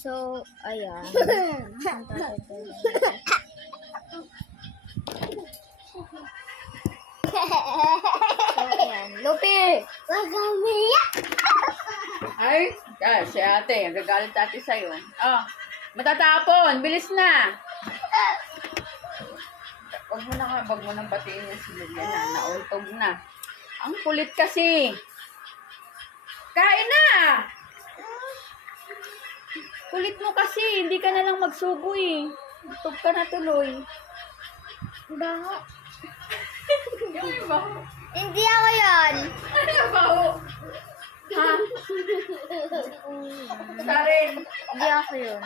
So, ayan. So, ayan. Lupi! Wag kang umiyak! Ay, si ate, nagagalit ate sa'yo. Oh, matatapon, bilis na. Wag mo nang batiin yung si Liliana, nauntog na. Ang kulit kasi. Kain na! Kulit mo kasi, hindi ka na lang magsugo eh. Tug ka na tuloy. Baho. Yung baho. Hindi ako yan. Ano yung baho? Ha? Karin. Hindi ako yun.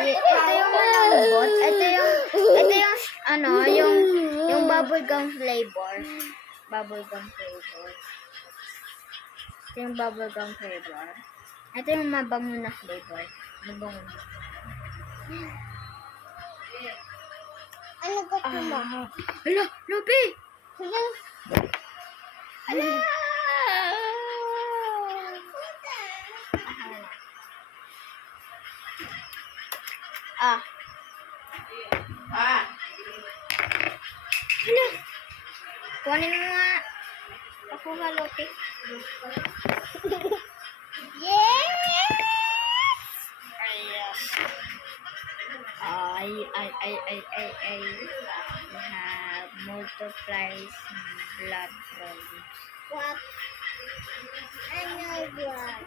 Ito yung malambot. Ito yung ano, yung bubblegum flavor. Bubblegum flavor. Ito yung bubblegum flavor. Ito yung mabango na flavor. Mabango. Ano ka po mo? Hala, Lupi! Hala. Ah. Ah. Hala. Kuhanin mo nga. Ako nga, Lupi. Yes! Ayos. I have multiplies blood problems. What? Ano blood?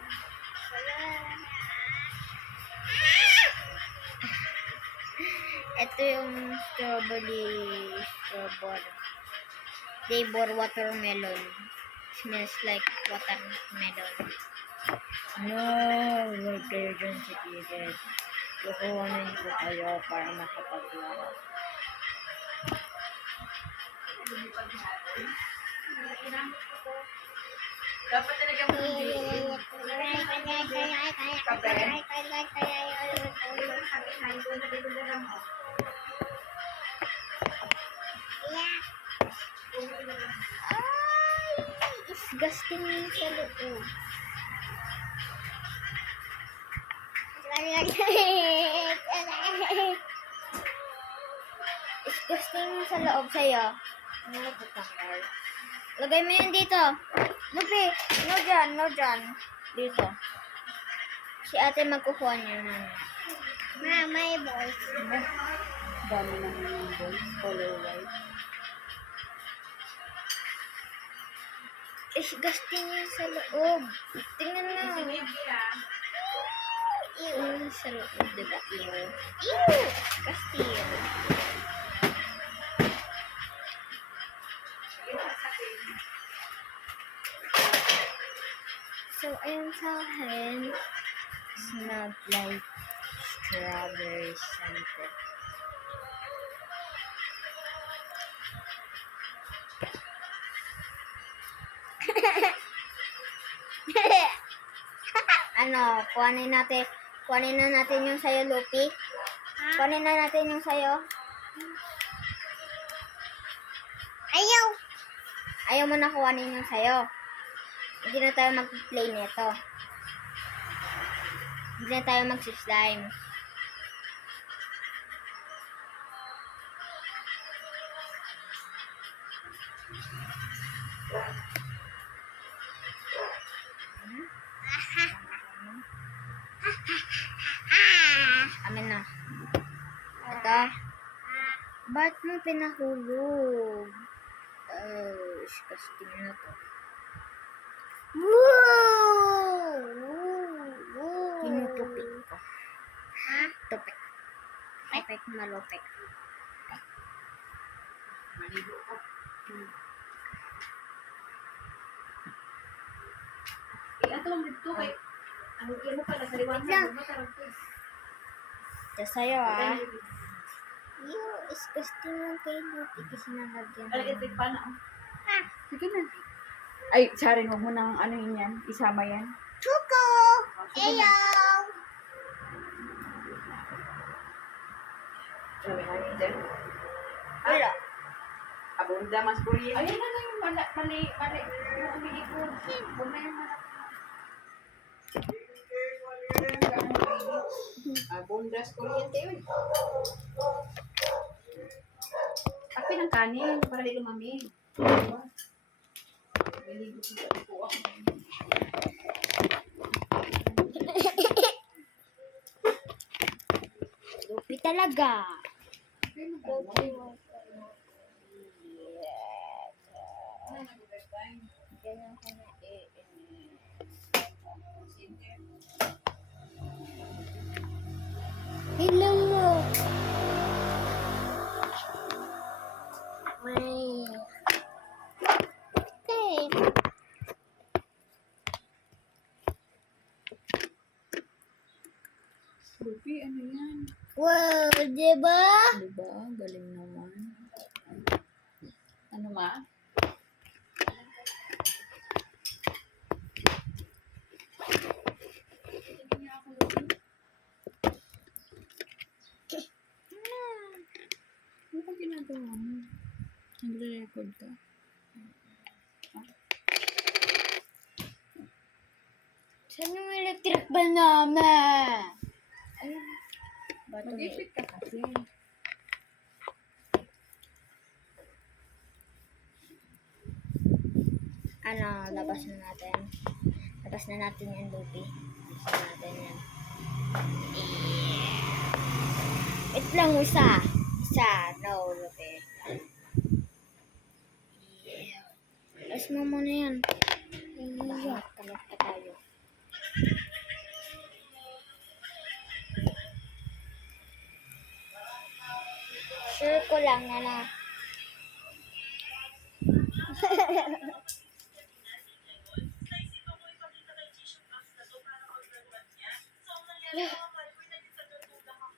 Ito yung strawberry flavor watermelon. Smells like watermelon. No, huwag kayo dyan sa gilid. Kukuhanin ko kayo para makapaglaro. Dapat talaga mo hindi. Ay, disgusting yung sa loob. Disgusting yung sa loob sa'yo. Ano ba tanggal? Lagay mo yan dito. Lupi, no dyan. Dito. Si ate magkukuha niya na. Ma, may balls. Dami naman yung boys, color white. Disgusting yung sa loob. Tingnan mo. Ew, sa loob, diba? Ew. Disgusting. So, ayun sa akin, smelled like strawberry scented. Ano, kuhanin na natin yung sayo, Lupi. Kuhanin na natin yung sayo. Ayaw mo na kuhanin yung sayo. Hindi na tayo mag-play nito. Hindi na tayo mag-slime. Amin na. Ito. Ba't mo pinahulog? Disgusting na to. Tinutupik ko. Ha? Tupik. Tupik, malupik. Maligo ko. Ato lang dito kay ano mo pala sa liwanag mo tarang ko. Ito sa'yo, ah. Ew, disgusting yung kay Lupi kasi nalagyan. Alagay pa na. Sige na. Ay, sorry, huwag mo nang ano yun yan. Isama yan. Chuko! Ayaw! Wala. Abunda mas puri. Ayun na yung mali. Yung umiikot. Bumaya na. Bundas kuryente yun. Tapi ng kanin para di lumamig. Diba? Naligo po ako. Lupi talaga. Ganyan Ganyan ko na Hello. Okay. Rupi, ano yan? Wow, diba? Diba? Galing naman. Ano ma? Ano ba ginagawa mo? Nagre-record ka? Saan yung electric ban namin? Ayun. Bato na Mag-ipit ka kasi. Ano, labas na natin. Labas na natin yan, Lupi. Labas na natin yan. Wait lang, isa. Isa. No, Lupi. Labas mo muna yan. Iyak. Kalat ka tayo. Sure ko lang na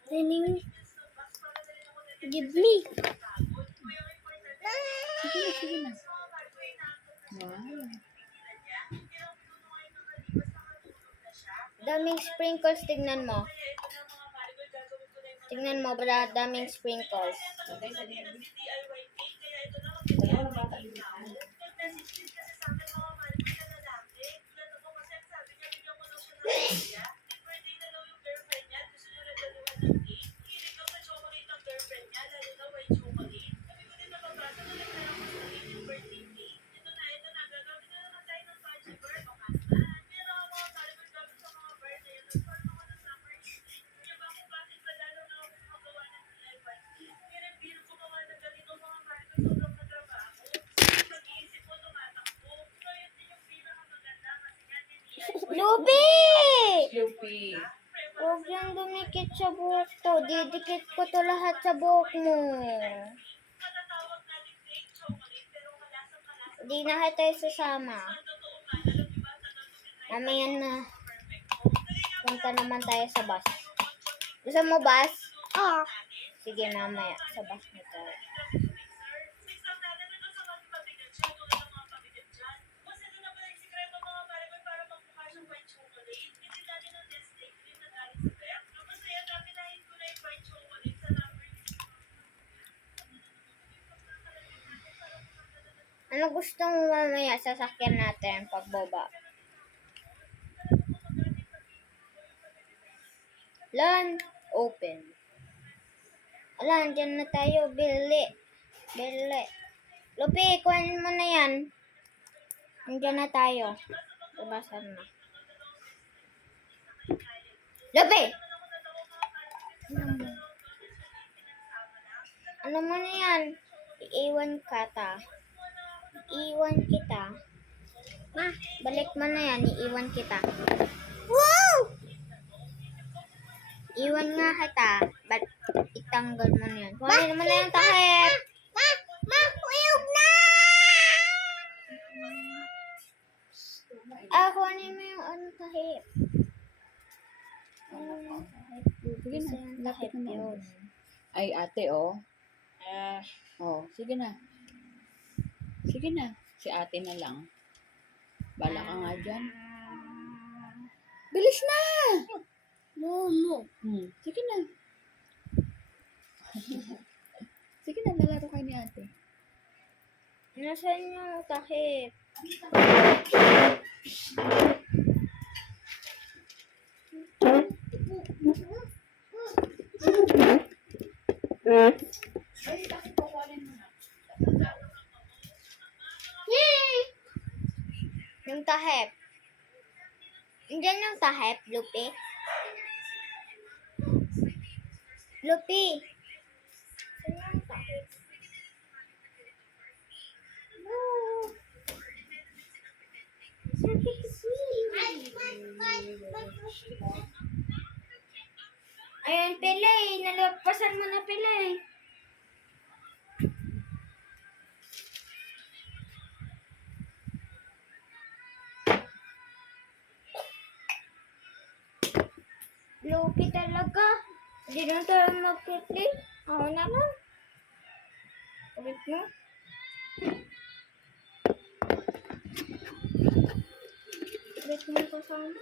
Rining, give me. Sige na, sige na. Wow. Daming sprinkles, tignan mo. Tignan mo, bala, daming sprinkles. Dalawa na bata dito. Lubi! Lupi. Huwag yung dumikit sa buhok ko. Didikit ko to lahat sa buhok mo. Di na tayo sasama. Mamaya na. Punta naman tayo sa bus. Gusto mo bus? Oo. Sige, mamaya. Sa bus na tayo. Ano gusto mo mamaya sa sasakyan natin pagboba? Lan, open. Alan, dyan na tayo. Bili. Bili. Lupi, kuhanin mo na yan. Nandiyan na tayo. Tubasan na. Lupi! Ano mo na yan? Iiwan ka ta. Iiwan kita. Ma, balik mo na yan. Iiwan kita. Wow! Iwan nga kita. Itanggal mo na yan. Kuhanin mo na yung takip. Ma, uyog na! Kuhanin mo yung ano takip. Sige na, lapit na yun. Ay, ate, oh. Oh, sige na. Sige na. Si ate na lang. Bala ka nga dyan. Bilis na! No. Sige na. Sige na, lalaro kayo ni ate. Nasaan yung takip? Ay, bakit kukunin mo na? Yay! Yung tahep. Diyan yung tahep, Lupi. Lupi. Saan yung tahep? No. Ayan, Pele. Nalagpasan mo na, Pele. Lupi talaga. Hindi na tayo mag-click. Ako na lang. Ulit mo. Ulit mo kasama.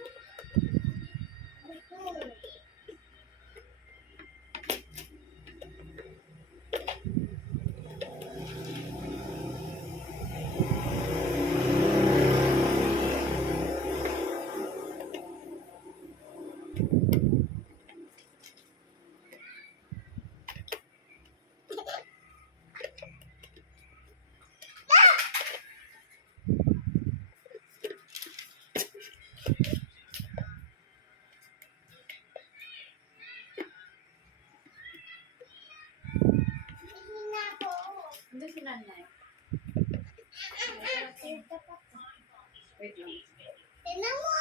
Hindi si nanay. Wait lang. Tignan mo!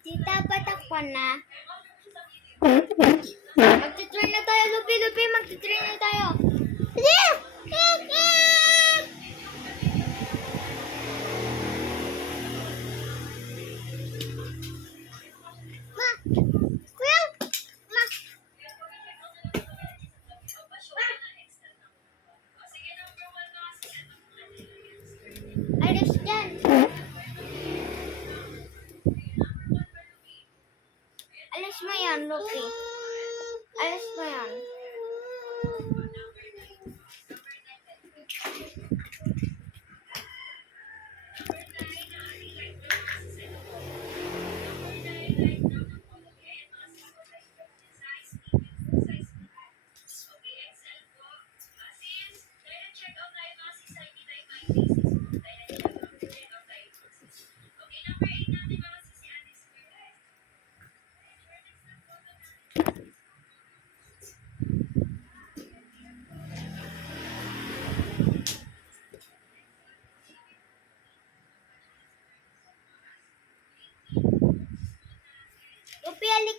Tita, patakpan na. Magtitrain na tayo, Lupi, Lupi. Magtitrain na tayo. Ma, kuya, ma. Alis dyan. Alis mo yan, Lupi. Alis mo yan.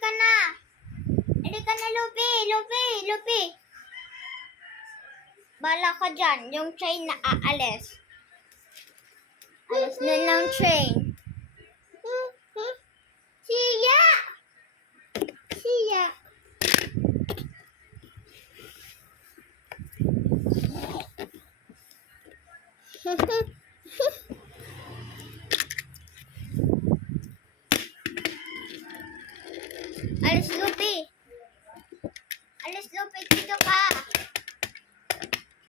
halika na. Halika na, Lupi. Lupi, Lupi. Bala ka dyan. Yung train na aalis. Alis na ng train. Siya! Siya! Alis, Lupi. Alis, Lupi. Dito ka.